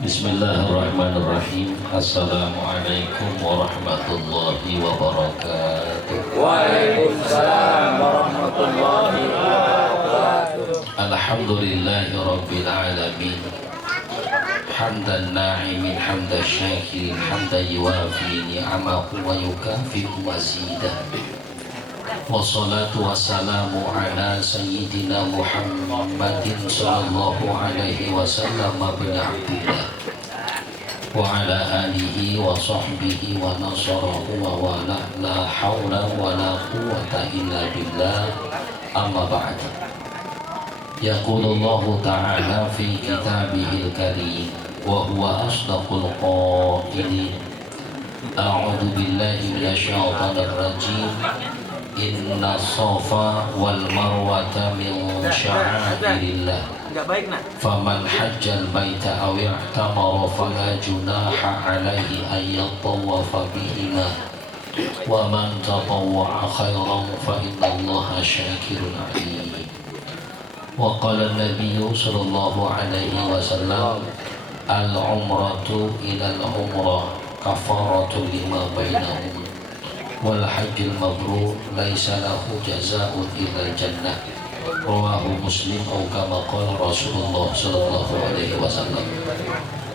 Bismillahirrahmanirrahim. Assalamualaikum warahmatullahi wabarakatuh. Waalaikumsalam warahmatullahi wabarakatuh. Alhamdulillahi rabbil alamin. Hamdan na'imin hamdan syakirin hamdan yuwafi ni'amahu wa yukafi'u mazidah. Wassalatu wassalamu ala sayyidina Muhammadin sallallahu alaihi wasallam bin Abdillah wa ala alihi wa sahbihi wa nasarahu wa wala la hawla wa la quwwata illa billah amma ba'd. Yaqulullahu ta'ala fi kitabihil karim wa huwa asdaqul qailin. A'udzu billahi minasy syaithanir rajim. Inna safa wal marwata min sya'airillah faman hajjal baita aw i'tamara fala junaha alaihi an yatawafa bihima wa man tatawwa'a khairan fa innallaha syakirun alim. Wa qala an-nabiyyu sallallahu alaihi wasallam al-umratu ila al-umrah kafaratu lima bainahum wal hajjul mabrur laisa lahu jazaa'un illa jannah. Rawahu Muslim atau kama qala Rasulullah sallallahu alaihi wasallam.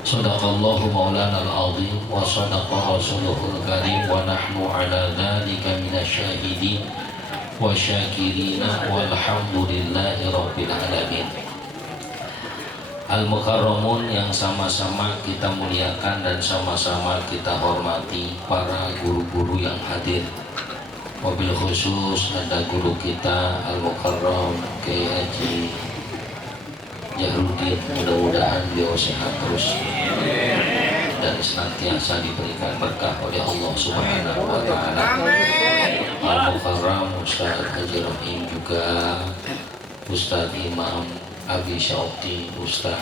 Shadaqallahu maulana al-azim wa shadaqa rasuluhul karim wa nahnu ala dzalika minasyahidin wa syakirina walhamdulillahi rabbil alamin. Al-Mukarramun yang sama-sama kita muliakan dan sama-sama kita hormati para guru-guru yang hadir. Wabil khusus ada guru kita Al-Mukarram Kiai Haji Jahrudin, mudah-mudahan beliau sehat terus dan senantiasa diberikan berkah oleh Allah Subhanahu wa taala. Al-Mukarram Ustaz Haji Rahim juga Ustaz Imam Abi Syauti, Ustaz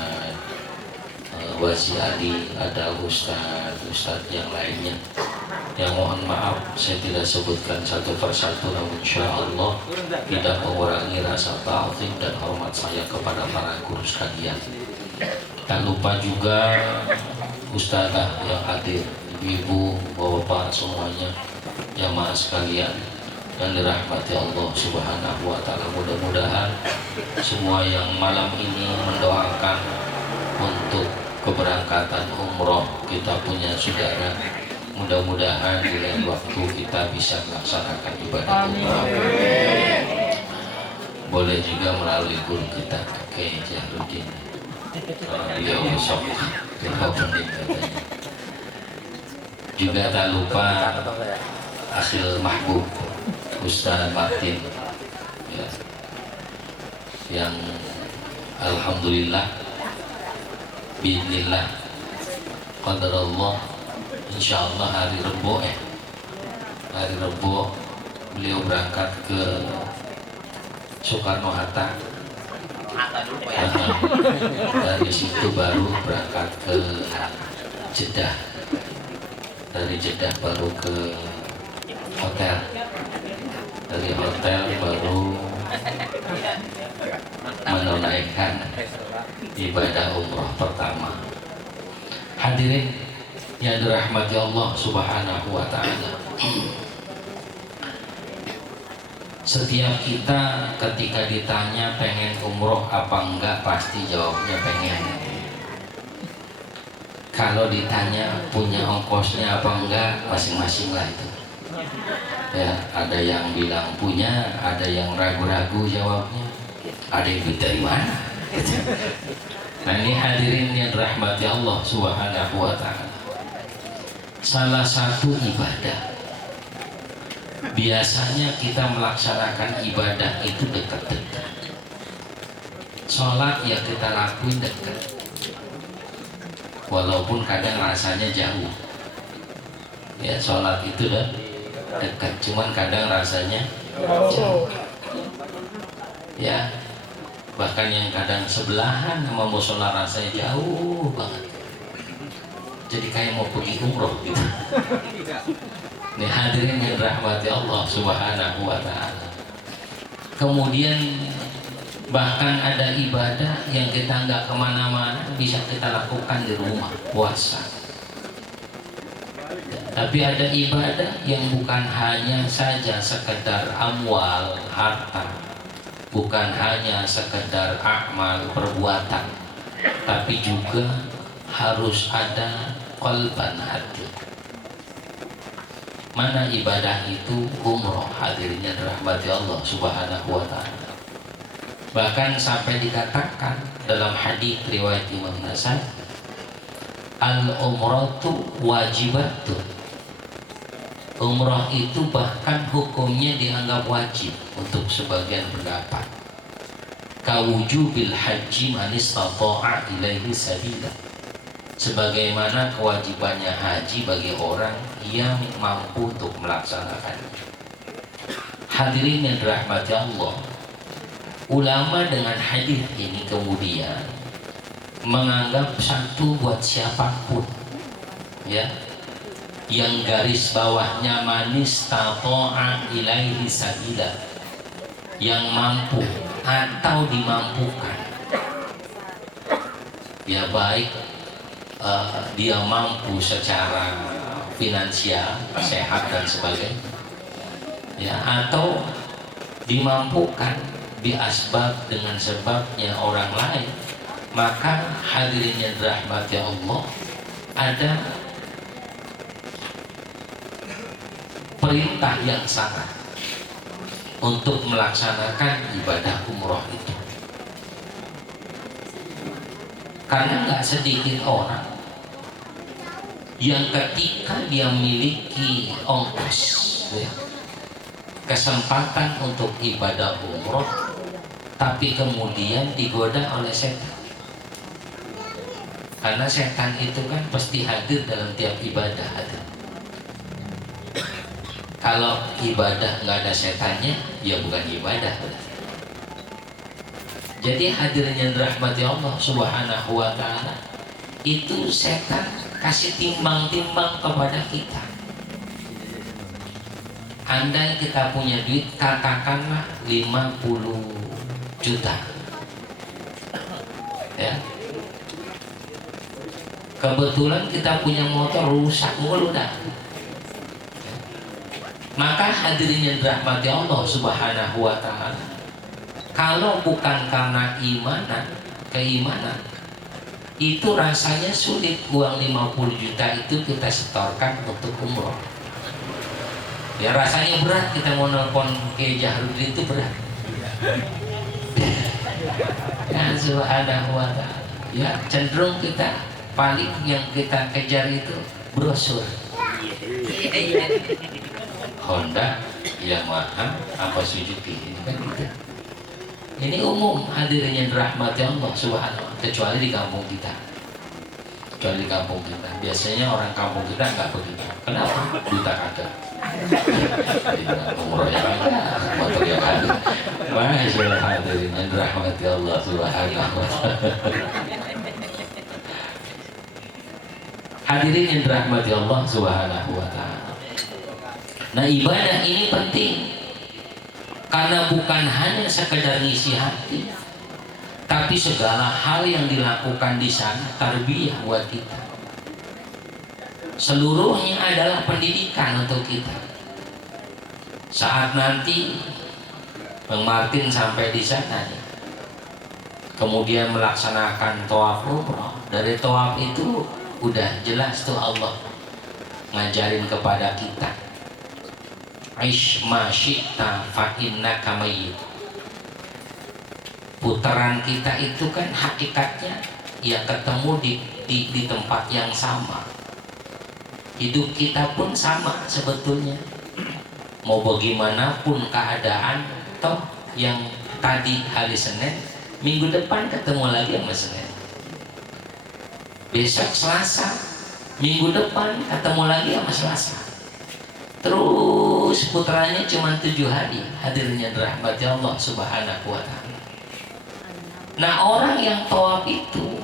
Wasi Ali, ada Ustaz yang lainnya yang mohon maaf saya tidak sebutkan satu persatu, namun insya Allah tidak mengurangi rasa ta'zim dan hormat saya kepada para guru sekalian. Tak lupa juga Ustazah yang hadir, ibu-ibu, bapak-bapak semuanya, jamaah sekalian yang dirahmati Allah Subhanahu wa taala. Mudah-mudahan semua yang malam ini mendoakan untuk keberangkatan umroh kita punya saudara, mudah-mudahan di lain waktu kita bisa melaksanakan ibadah umroh. Boleh juga melalui guru kita Kiai Jahrudin, beliau besok juga tak lupa Akhil Mahbub Ustaz Martin ya, yang alhamdulillah biidznillah qadarullah insyaallah hari Rebo beliau berangkat ke Soekarno Hatta. Dari situ baru berangkat ke Jeddah, dari Jeddah baru ke hotel, dari hotel baru menunaikan ibadah umroh pertama. Hadirin yang dirahmati Allah Subhanahu wa taala, setiap kita ketika ditanya pengen umroh apa enggak, pasti jawabnya pengen. Kalau ditanya punya ongkosnya apa enggak, masing-masing lah itu ya. Ada yang bilang punya, ada yang ragu-ragu jawabnya, ada yang duit dari mana. Nah ini hadirin yang dirahmati Allah Subhanahu wa taala, salah satu ibadah biasanya kita melaksanakan ibadah itu dekat-dekat. Sholat ya kita lakuin dekat, walaupun kadang rasanya jauh ya. Sholat itu dah dekat, cuman kadang rasanya jauh ya. Bahkan yang kadang sebelahan sama musola rasanya jauh banget, jadi kayak mau pergi umroh gitu. Nih hadirin yang dirahmati Allah Subhanahu wa taala. Kemudian Bahkan ada ibadah yang kita nggak kemana-mana bisa kita lakukan di rumah, puasa. Tapi ada ibadah yang bukan hanya saja sekedar amwal, harta, bukan hanya sekedar amal, perbuatan, tapi juga harus ada qalban, hati. Mana ibadah itu? Umroh. Hadirinnya dirahmati Allah Subhanahu wa ta'ala. Bahkan sampai dikatakan dalam hadis riwayat Imam Nasai, al-umratu wajibatun. Umrah itu bahkan hukumnya dianggap wajib untuk sebagian pendapat. Kawujubil haji man istata'a ilaihi sabila. Sebagaimana kewajibannya haji bagi orang yang mampu untuk melaksanakannya. Hadirin yang dirahmati Allah, ulama dengan hadis ini kemudian menganggap satu buat siapapun, ya, yang garis bawahnya manis tato'a ilaihi sabila, yang mampu atau dimampukan, ya baik dia mampu secara finansial, sehat dan sebagainya, ya, atau dimampukan biasbab dengan sebabnya orang lain, maka hadirin yang dirahmati Allah, ada perintah yang sangat untuk melaksanakan ibadah umroh itu. Karena nggak sedikit orang yang ketika dia memiliki ongkos, ya, kesempatan untuk ibadah umroh, tapi kemudian digoda oleh setan. Karena setan itu kan pasti hadir dalam tiap ibadah. Kalau ibadah nggak ada setannya, ya bukan ibadah. Jadi hadirnya rahmati Allah Subhanahu wa ta'ala, itu setan kasih timbang-timbang kepada kita. Andai kita punya duit, katakanlah 50 juta, ya, kebetulan kita punya motor rusak mulu dah, maka hadirin yang dirahmati Allah Subhanahu wa ta'ala, kalau bukan karena keimanan, itu rasanya sulit uang 50 juta itu kita setorkan untuk umroh. Ya rasanya berat, kita mau nelpon ke Jahrudin itu berat. Ya Subhanahu wa ta'ala, ya cenderung kita paling yang kita kejar itu brosur. Honda, Yamaha, apa Suzuki, ini kan gitu. Ini umum hadirin yang dirahmati Allah Subhanahu, kecuali di kampung kita. Kecuali di kampung kita. Biasanya orang kampung kita nggak begitu. Kenapa? Duta kagak. Umroh yang ada, motor yang ada. Masya hadirin yang dirahmati Allah Subhanahu. Hadirin yang dirahmati Allah Subhanahu wa ta'ala. Nah, ibadah ini penting karena bukan hanya sekedar ngisi hati, tapi segala hal yang dilakukan di sana tarbiyah buat kita. Seluruhnya adalah pendidikan untuk kita. Saat nanti Bang Martin sampai di sana nih, kemudian melaksanakan tawaf umroh, dari tawaf itu udah jelas tuh Allah ngajarin kepada kita, Aish ma syi'ta fa innaka mayyit. Putaran kita itu kan hakikatnya ya ketemu di tempat yang sama. Hidup kita pun sama sebetulnya. Mau bagaimanapun keadaan, toh yang tadi hari Senin, minggu depan ketemu lagi sama Senin. Besok Selasa, minggu depan ketemu lagi sama Selasa. Terus putranya cuma 7 hari. Hadirnya rahmat Allah Subhanahu wa ta'ala. Nah, orang yang tawaf itu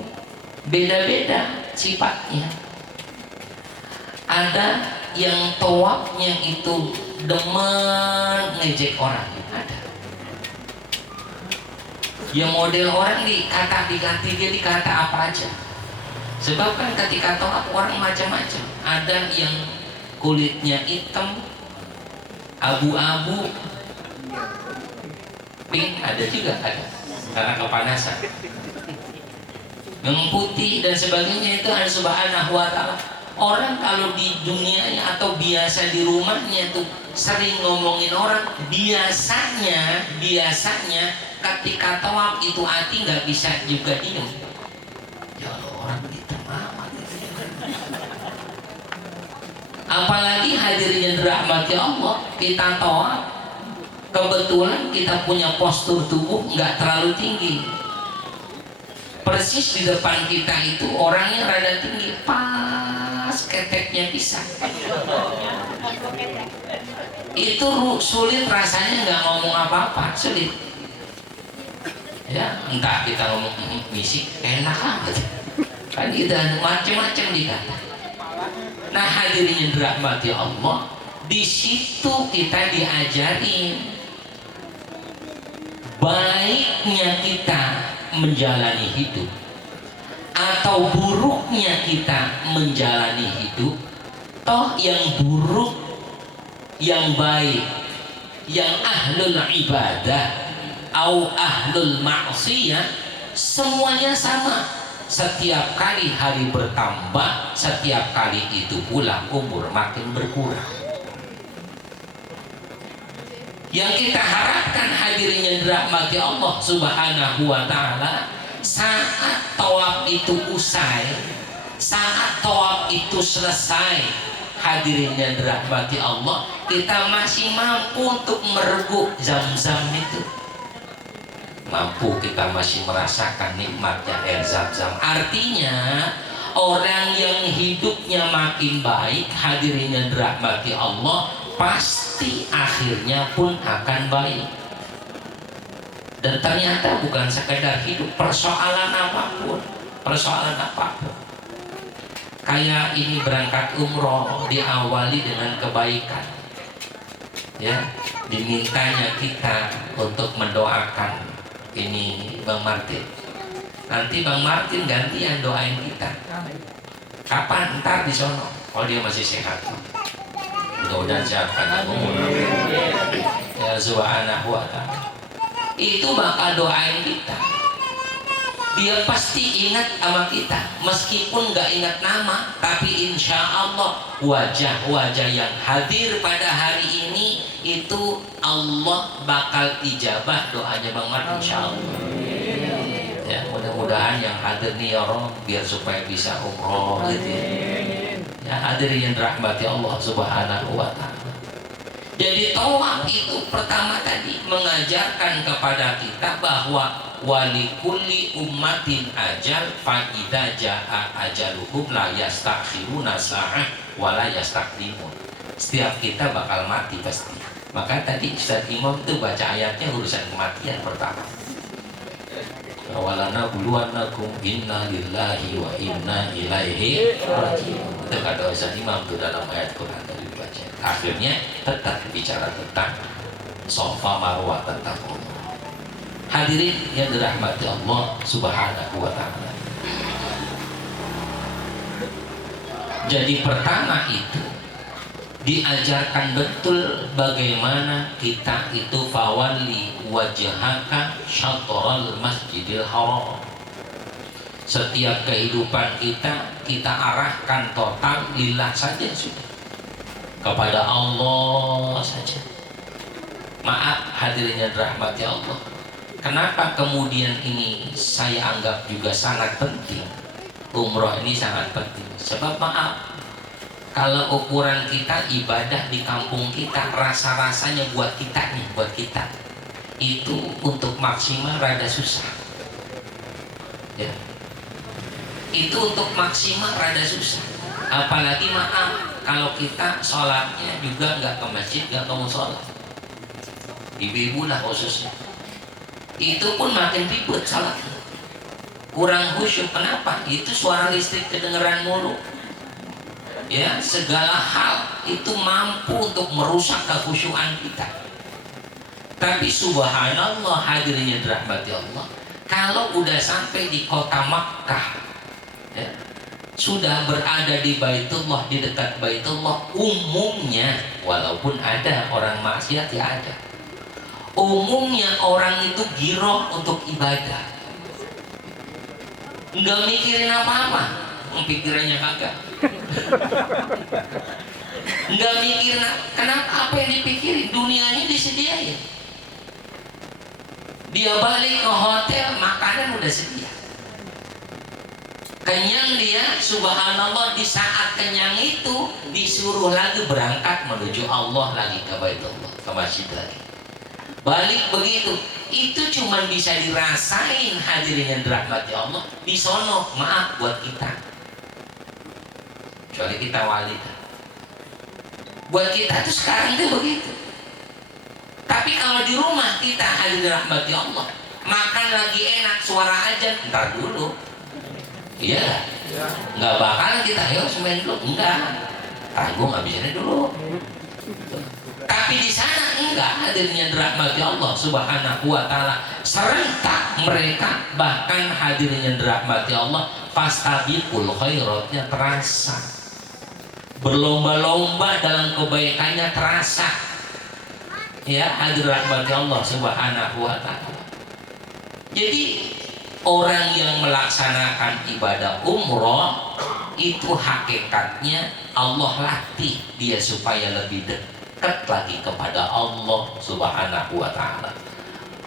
beda-beda sifatnya. Ada yang tawafnya itu demen ngejek orang, ada. Ya model orang diganti dia dikata apa aja. Sebab kan ketika tawaf orang macam-macam. Ada yang kulitnya hitam, abu-abu, pink, ada juga ada karena kepanasan. Yang putih dan sebagainya itu ada subhanahu wa ta'ala. Orang kalau di dunianya atau biasa di rumahnya tuh sering ngomongin orang, biasanya ketika tawaf itu hati nggak bisa juga diem. Ya orang kita amat. Apalagi hadirin yang dirahmati Allah, kita tawaf kebetulan kita punya postur tubuh nggak terlalu tinggi. Persis di depan kita itu orangnya rada tinggi, pas keteknya pisah. Itu sulit rasanya nggak ngomong apa-apa, sulit. Ya, entah kita ngomong misi enak amat. Kan kita macam-macam dikata. Nah hadirin yang dirahmati Allah, di situ kita diajarin baiknya kita menjalani hidup atau buruknya kita menjalani hidup. Toh yang buruk, yang baik, yang ahlul ibadah atau ahlul maksiyah, semuanya sama. Setiap kali hari bertambah, setiap kali itu pula umur makin berkurang. Yang kita harapkan hadirin yang dirahmati Allah subhanahu wa ta'ala, saat tawaf itu usai, saat tawaf itu selesai, hadirin yang dirahmati Allah, kita masih mampu untuk mereguk zam-zam itu. Mampu, kita masih merasakan nikmatnya air zam-zam. Artinya orang yang hidupnya makin baik, hadirin yang dirahmati Allah, pasti akhirnya pun akan baik. Dan ternyata bukan sekedar hidup, persoalan apapun. Kayak ini berangkat umroh diawali dengan kebaikan, ya, dimintanya kita untuk mendoakan ini Bang Martin. Nanti Bang Martin gantian doain kita. Kapan? Ntar di sono. Kalau dia masih sehat. Mudah-mudahan sehat panjang umur. Ya subhanahu wa ta'ala. Itu bakal doain kita. Dia pasti ingat sama kita, meskipun nggak ingat nama, tapi insya Allah wajah-wajah yang hadir pada hari ini itu Allah bakal ijabah doanya Bang Martin, insya Allah. Ya, mudah-mudahan yang hadir nih ya Roh, biar supaya bisa umroh gitu ya. Ya hadirin yang dirahmati Allah subhanahu wa ta'ala. Jadi tawaf itu pertama tadi mengajarkan kepada kita bahwa walikulli ummatin ajal fa idza jaa ajaluhum la yastakhiruna sa'ah wa la yastaqdimun. Setiap kita bakal mati pasti. Maka tadi Ustaz Imam itu baca ayatnya urusan kematian pertama. Walana buluwannakum inna lillahi wa inna ilaihi raji'un. Itu kata Ustaz Imam itu dalam ayat Quran tadi dibaca. Akhirnya tetap bicara tentang Safa Marwah, tentang umrah. Hadirin yang dirahmati Allah subhanahu wa ta'ala. Jadi pertama itu diajarkan betul bagaimana kita itu fawali wajhaka syatral masjidil haram. Setiap kehidupan kita arahkan total lillah saja sudah, kepada Allah saja. Maaf hadirin yang dirahmati Allah, kenapa kemudian ini saya anggap juga sangat penting? Umroh ini sangat penting. Sebab maaf, kalau ukuran kita ibadah di kampung kita, rasa-rasanya buat kita nih, buat kita itu untuk maksimal rada susah. Ya. Itu untuk maksimal rada susah. Apalagi maaf, kalau kita sholatnya juga nggak ke masjid, nggak ke musola. Ibu-ibu lah khususnya. Itu pun makin ribet sholat. Kurang khusyuk. Kenapa? Itu suara listrik kedengeran mulu. Ya, segala hal itu mampu untuk merusak kekhusyukan kita. Tapi subhanallah hadirin yang dirahmati Allah, Kalau udah sampai di kota Makkah, ya, sudah berada di Baitullah, di dekat Baitullah, umumnya walaupun ada orang maksiat ya ada, umumnya orang itu giroh untuk ibadah, nggak mikirin apa-apa, pikirannya kagak. Nggak mikirin kenapa, apa yang dipikirin, dunianya disediain. Dia balik ke hotel, makanan udah sedia, kenyang dia, subhanallah. Di saat kenyang itu disuruh lagi berangkat menuju Allah lagi, ke Baitullah, ke masjid lagi, balik begitu. Itu cuma bisa dirasain hadirin yang dirahmati Allah di sono. Maaf buat kita, kecuali kita wali, buat kita tuh sekarang tuh begitu. Tapi kalau di rumah kita hadirin dirahmati Allah, makan lagi enak, suara ajan ntar dulu, iya, nggak bakal kita ayo semuanya dulu, enggak, tanggung habisnya dulu. Tapi di sana enggak, hadirnya dirahmati Allah Subhanahu wa taala, serentak mereka, bahkan hadirnya dirahmati Allah, fastabiqul khairatnya terasa, berlomba-lomba dalam kebaikannya terasa. Ya, hadir rahmati Allah Subhanahu wa taala. Jadi orang yang melaksanakan ibadah umroh itu hakikatnya Allah latih dia supaya lebih dekat lagi kepada Allah Subhanahu wa taala.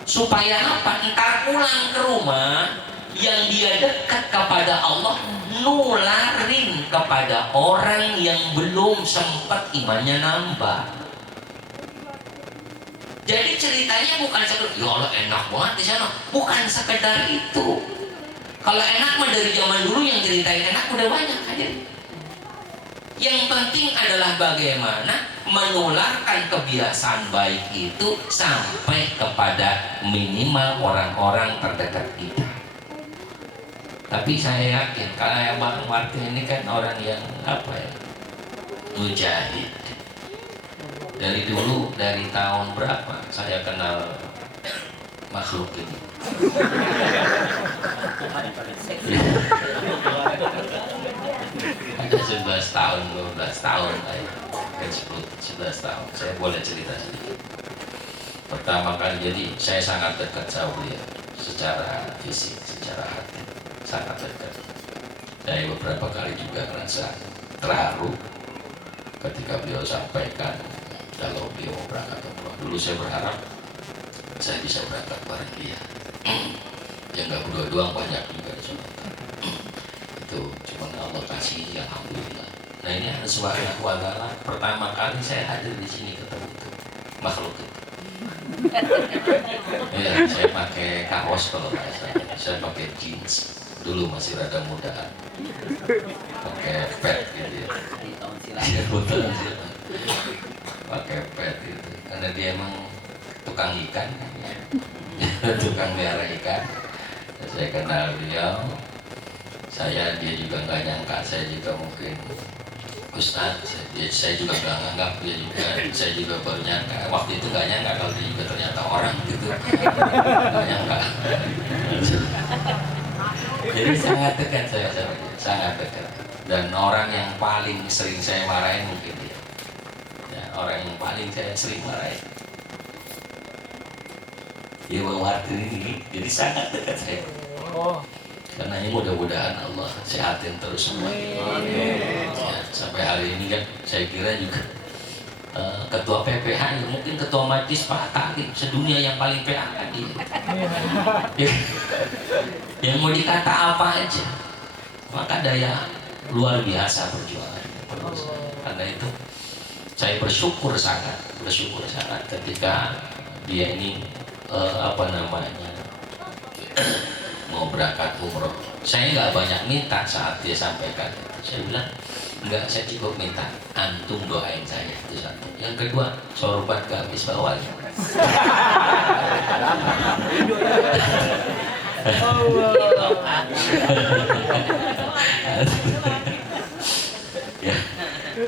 Supaya apa? Entar pulang ke rumah, yang dia dekat kepada Allah nularin kepada orang yang belum sempat imannya nambah. Jadi ceritanya bukan sekedar ya Allah enak banget di sana, bukan sekedar itu. Kalau enak mah dari zaman dulu yang ceritain enak udah banyak aja. Yang penting adalah bagaimana menularkan kebiasaan baik itu sampai kepada minimal orang-orang terdekat kita. Tapi saya yakin karena Bang Martin ini kan orang yang apa ya, mujahid. Dari dulu, dari tahun berapa saya kenal makhluk ini. Ada 11 tahun, 12 tahun kan 11 tahun. Saya boleh cerita sedikit. Pertama kali, jadi saya sangat dekat sama beliau secara fisik, secara hati, sangat dekat. Saya beberapa kali juga merasa terharu ketika beliau sampaikan kalau beliau mau berangkat umroh. Dulu saya berharap saya bisa berangkat bareng dia. Ya nggak berdua doang, banyak juga di sana. Itu cuma Allah kasih, alhamdulillah. Nah ini ada Subhanahu wa taala, pertama kali saya hadir di sini ketemu itu makhluk itu. Ya, saya pakai kaos kalau nggak salah, saya pakai jeans. Dulu masih rada mudaan, pakai pet gitu ya. Pakai pet itu karena dia emang tukang ikan ya. Tukang miara ikan. Saya kenal beliau, dia juga nggak nyangka saya juga mungkin Ustadz. Saya juga nggak nganggap dia juga, saya juga baru nyangka waktu itu, nggak nyangka kalau dia juga ternyata orang gitu, nggak nyangka. Jadi sangat dekat saya sama dia, sangat dekat. Dan orang yang paling sering saya marahin mungkin dia. Ya, orang yang paling saya sering marahin. Dia bawa hati ini, jadi sangat dekat saya. Karena ini mudah-mudahan Allah sehatin terus semua. Ya, sampai hari ini kan saya kira juga ketua PPH, ya, mungkin ketua majlis Pak Talim sedunia yang paling PH dia. Yang mau dikata apa aja, maka daya luar biasa perjuangan. Karena itu saya bersyukur sangat ketika dia ini mau berangkat umroh. Saya nggak banyak minta saat dia sampaikan. Saya bilang enggak, saya cukup minta antum doain saya, itu satu. Yang kedua, sorban gamis bawahnya. Ya,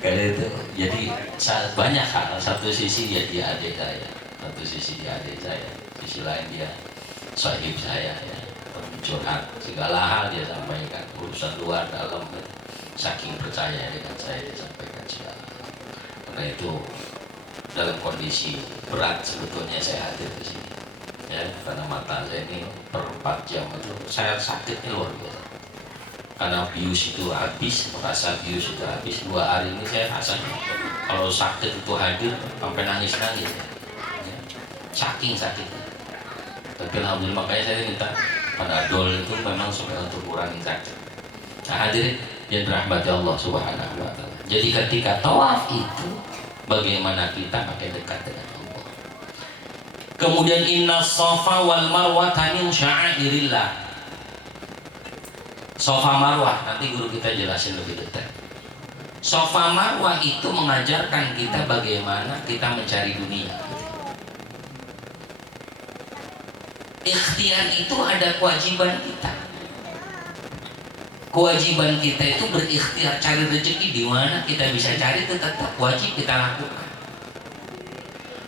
karena itu jadi banyak hal. Satu sisi dia adik saya, satu sisi dia adik saya, sisi lain dia sahib saya ya. curhat segala hal dia sampaikan, urusan luar dalam, saking percaya dengan saya dia sampaikan segala hal. Karena itu dalam kondisi berat sebetulnya saya hadir ke sini ya, karena mata saya ini per 4 jam itu saya sakitnya luar biasa, karena bius itu habis, merasa bius itu habis 2 hari ini saya rasanya kalau sakit itu hadir sampai nangis-nangis ya. Saking sakitnya. Tapi alhamdulillah makanya saya minta panadol itu memang supaya untuk kurangi sakit. Nah hadirin yang dirahmati Allah Subhanahu wa taala. Jadi ketika tawaf itu bagaimana kita makin dekat dengan Allah. Kemudian inna safa wal marwah min sya'airillah. Safa marwah nanti guru kita jelasin lebih detail. Safa marwah itu mengajarkan kita bagaimana kita mencari dunia. Ikhtiar itu ada kewajiban kita. Kewajiban kita itu berikhtiar cari rezeki di mana kita bisa cari itu tetap wajib kita lakukan.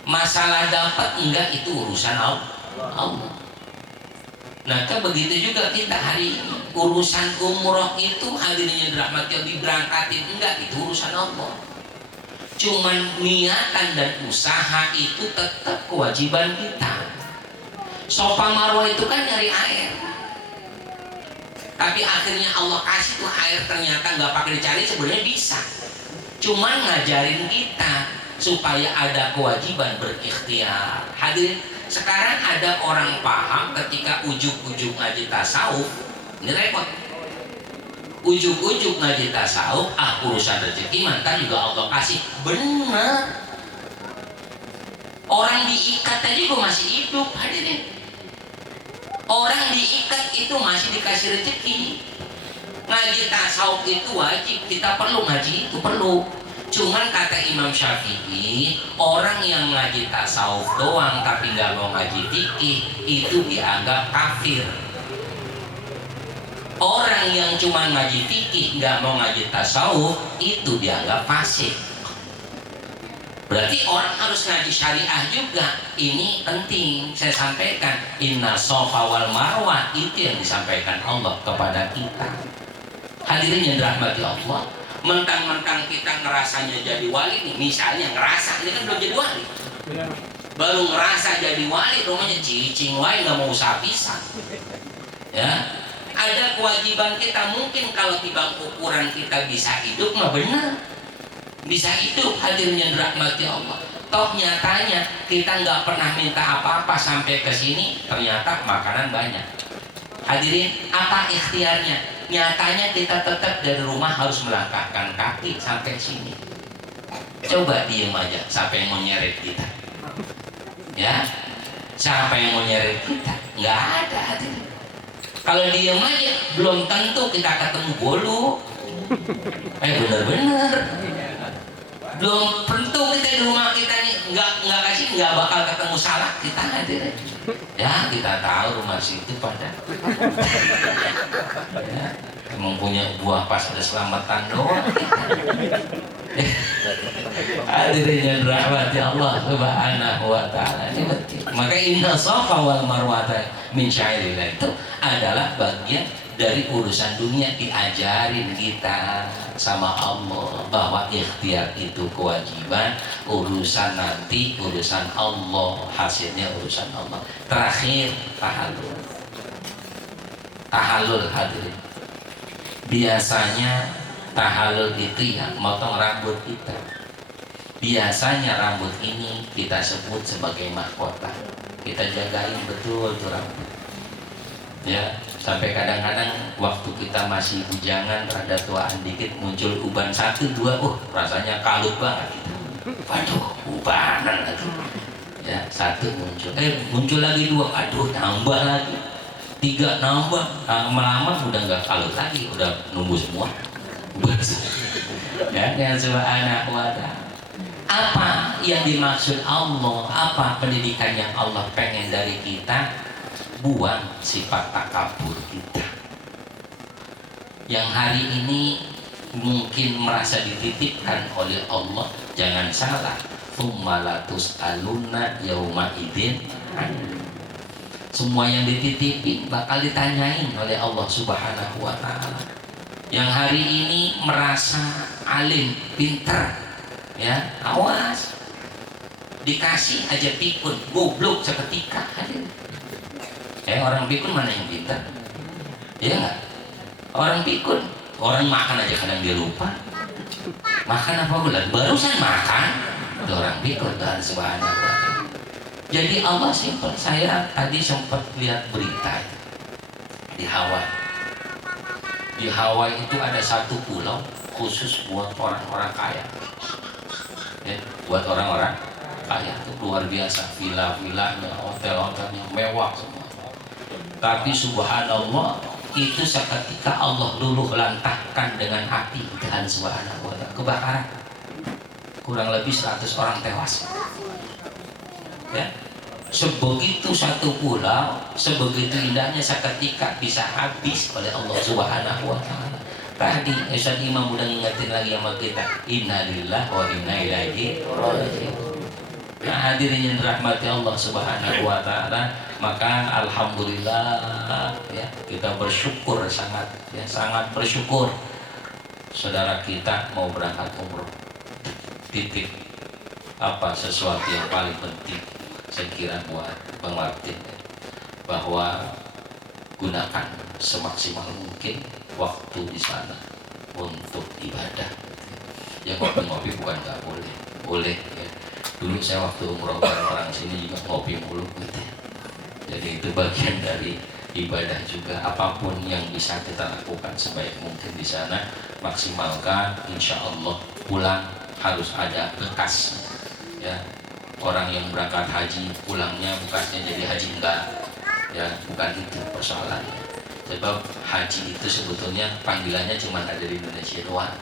Masalah dapat enggak itu urusan Allah. Nah, begitu juga kita hari ini urusan umroh itu hadirnya dirahmati Allah diberangkatin enggak itu urusan Allah. Cuman niatan dan usaha itu tetap kewajiban kita. Safa Marwah itu kan nyari air, tapi akhirnya Allah kasih tuh air ternyata nggak pakai dicari sebenarnya bisa, cuman ngajarin kita supaya ada kewajiban berikhtiar. Hadirin, sekarang ada orang paham ketika ujuk-ujuk ngaji tasawuf ini repot. Ujuk-ujuk ngaji tasawuf, urusan rezeki mantan juga Allah kasih. Benar, orang diikat aja juga masih hidup. Hadirin, orang diikat itu masih dikasih rezeki. Ngaji tasawuf itu wajib, kita perlu ngaji itu perlu. Cuman kata Imam Syafi'i, orang yang ngaji tasawuf doang tapi nggak mau ngaji fikih itu dianggap kafir. Orang yang cuma ngaji fikih nggak mau ngaji tasawuf itu dianggap fasik. Berarti orang harus ngaji syariah juga. Ini penting saya sampaikan. Inna safa wal marwah itu yang disampaikan Allah kepada kita. Hadirin yang dirahmati Allah, mentang-mentang kita ngerasanya jadi wali nih, misalnya ngerasa, ini kan belum jadi wali, baru ngerasa jadi wali, rumahnya cicing wae nggak mau usaha pisan. Ya, ada kewajiban kita. Mungkin kalau timbang ukuran kita bisa hidup mah benar, bisa hidup. Hadirin yang dirahmati Allah, toh nyatanya kita nggak pernah minta apa-apa sampai ke sini ternyata makanan banyak. Hadirin, apa ikhtiarnya? Nyatanya kita tetap dari rumah harus melangkahkan kaki sampai sini. Coba diem aja, siapa yang mau nyeret kita? Ya, siapa yang mau nyeret kita? Nggak ada. Hadirin, kalau diem aja belum tentu kita ketemu bolu. Bener-bener belum tentu kita di rumah kita nih nggak bakal ketemu salak kita. Hadirin, ya kita tahu rumah situ pada ya, mempunyai buah pas ada selamatan doang. Hadirin yang dirahmati Allah Subhanahu wa taala, ini penting. Maka inna safa wal marwah min syairillah itu adalah bagian dari urusan dunia. Diajarin kita sama Allah bahwa ikhtiar itu kewajiban, urusan nanti urusan Allah, hasilnya urusan Allah. Terakhir tahallul. Tahallul hadirin, biasanya tahallul itu ya motong rambut kita. Biasanya rambut ini kita sebut sebagai mahkota, kita jagain betul tuh rambut ya. Sampai kadang-kadang waktu kita masih bujangan rada tuaan dikit muncul uban 1, 2, rasanya kalut banget gitu. Waduh, ubanan lagi ya. 1 muncul, muncul lagi 2, aduh nambah lagi 3, nambah, lama-lama udah nggak kalut lagi, udah numbuh semua uban ya. Yang subhanahu wa ta'ala, apa yang dimaksud Allah, apa pendidikan yang Allah pengen dari kita? Buang sifat takabur kita yang hari ini mungkin merasa dititipkan oleh Allah. Jangan salah, tsumma latus'alunna yauma idzin. Semua yang dititipin bakal ditanyain oleh Allah Subhanahu wa Ta'ala. Yang hari ini merasa alim, pinter, ya awas, dikasih aja pikun, goblok seketika. Orang pikun mana yang pinter? Ya nggak? Orang pikun, orang makan aja kadang dia lupa. Makan apa bulan? Barusan makan, ada orang pikun dan Subhanahu wa Ta'ala. Jadi Allah simpel. Saya tadi sempat lihat berita di Hawaii. Di Hawaii itu ada satu pulau khusus buat orang-orang kaya, ya, buat orang-orang kaya itu luar biasa, villa-villanya, hotel-hotelnya mewah semua. Tapi subhanallah, itu seketika Allah luluh lantahkan dengan api dan subhanallah kebakaran. Kurang lebih 100 orang tewas. Ya. Sebegitu satu pulau, sebegitu indahnya seketika bisa habis oleh Allah Subhanahu wa Ta'ala. Tadi Ustaz Imam udah ngingetin lagi sama kita, innalillahi wa inna ilaihi raji'un. Nah, hadirin yang dirahmati Allah Subhanahu wa Ta'ala, maka alhamdulillah ya, kita bersyukur sangat, ya, sangat bersyukur. Saudara kita mau berangkat umroh. Titik apa sesuatu yang paling penting saya kira buat Bang Martin, bahwa gunakan semaksimal mungkin waktu di sana untuk ibadah. Ya ngopi-ngopi bukan nggak boleh, boleh. Ya. Dulu saya waktu umroh orang sini juga ngopi mulu gitu. Jadi itu bagian dari ibadah juga. Apapun yang bisa kita lakukan sebaik mungkin di sana, maksimalkan. Insya Allah pulang harus ada bekas. Ya. Orang yang berangkat haji pulangnya bekasnya jadi haji enggak, ya bukan itu persoalannya. Sebab haji itu sebetulnya panggilannya cuma ada di Indonesia doang.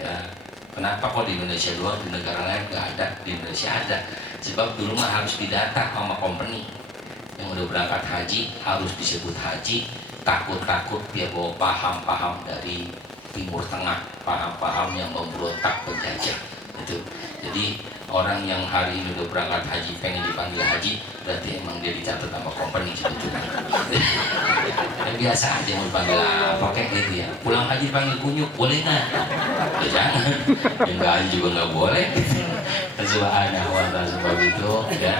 Ya, kenapa kok di Indonesia doang, di negara lain nggak ada? Di Indonesia ada. Sebab dulu mah harus didata sama company yang udah berangkat haji, harus disebut haji. Takut-takut biar bawa paham-paham dari Timur Tengah, paham-paham yang memberontak penjajah itu. Jadi orang yang hari ini udah berangkat haji pengen dipanggil haji, berarti emang dia dicatat sama company sebetulnya. Ya, biasa aja mau dipanggil apa kayak gitu ya. Pulang haji dipanggil kunyuk, boleh nggak? Ya jangan. Yang nggak haji juga nggak boleh. Subhanahu wa ta'ala. Sebab itu ya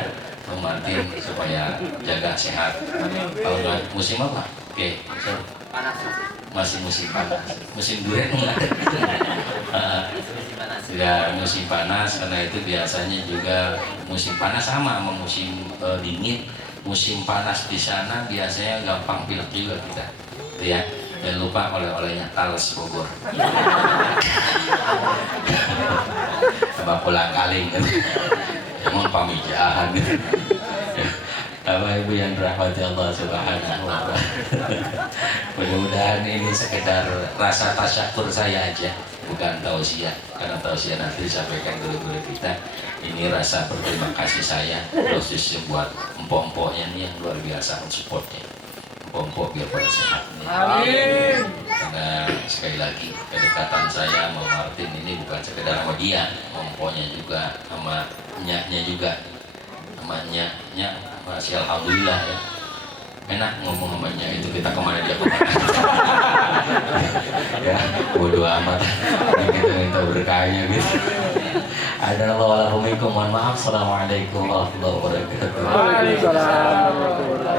Martin supaya jaga sehat. Kalau nggak musim apa? Oke, masih musim panas. Musim durian enggak? Ya musim panas, karena itu biasanya juga musim panas sama musim dingin. Musim panas di sana biasanya gampang pilek juga kita, ya. Dan lupa oleh-olehnya Tales Bogor, sama pulang kaling, emang pamijahan. Bapak Ibu yang dirahmati Allah Subhanahu wa Ta'ala. Mudah-mudahan ini sekedar rasa tasyakur saya aja, bukan tausiah, karena tausiah nanti disampaikan guru-guru kita. Ini rasa berterima kasih saya khususnya buat empok-empoknya nih yang luar biasa mensupportnya. Empok-empok biar pada sehat nih. Amin. Karena sekali lagi kedekatan saya sama Martin ini bukan sekedar sama dia, sama empoknya juga, sama nyaknya juga, sama nyaknya. Masih alhamdulillah ya. Enak ngomong namanya itu, kita kemana dia kemana. Ya bodo amat, kita minta berkahnya gitu. Assalamualaikum, mohon maaf. Assalamualaikum warahmatullahi wabarakatuh. Waalaikumsalam warahmatullahi wabarakatuh.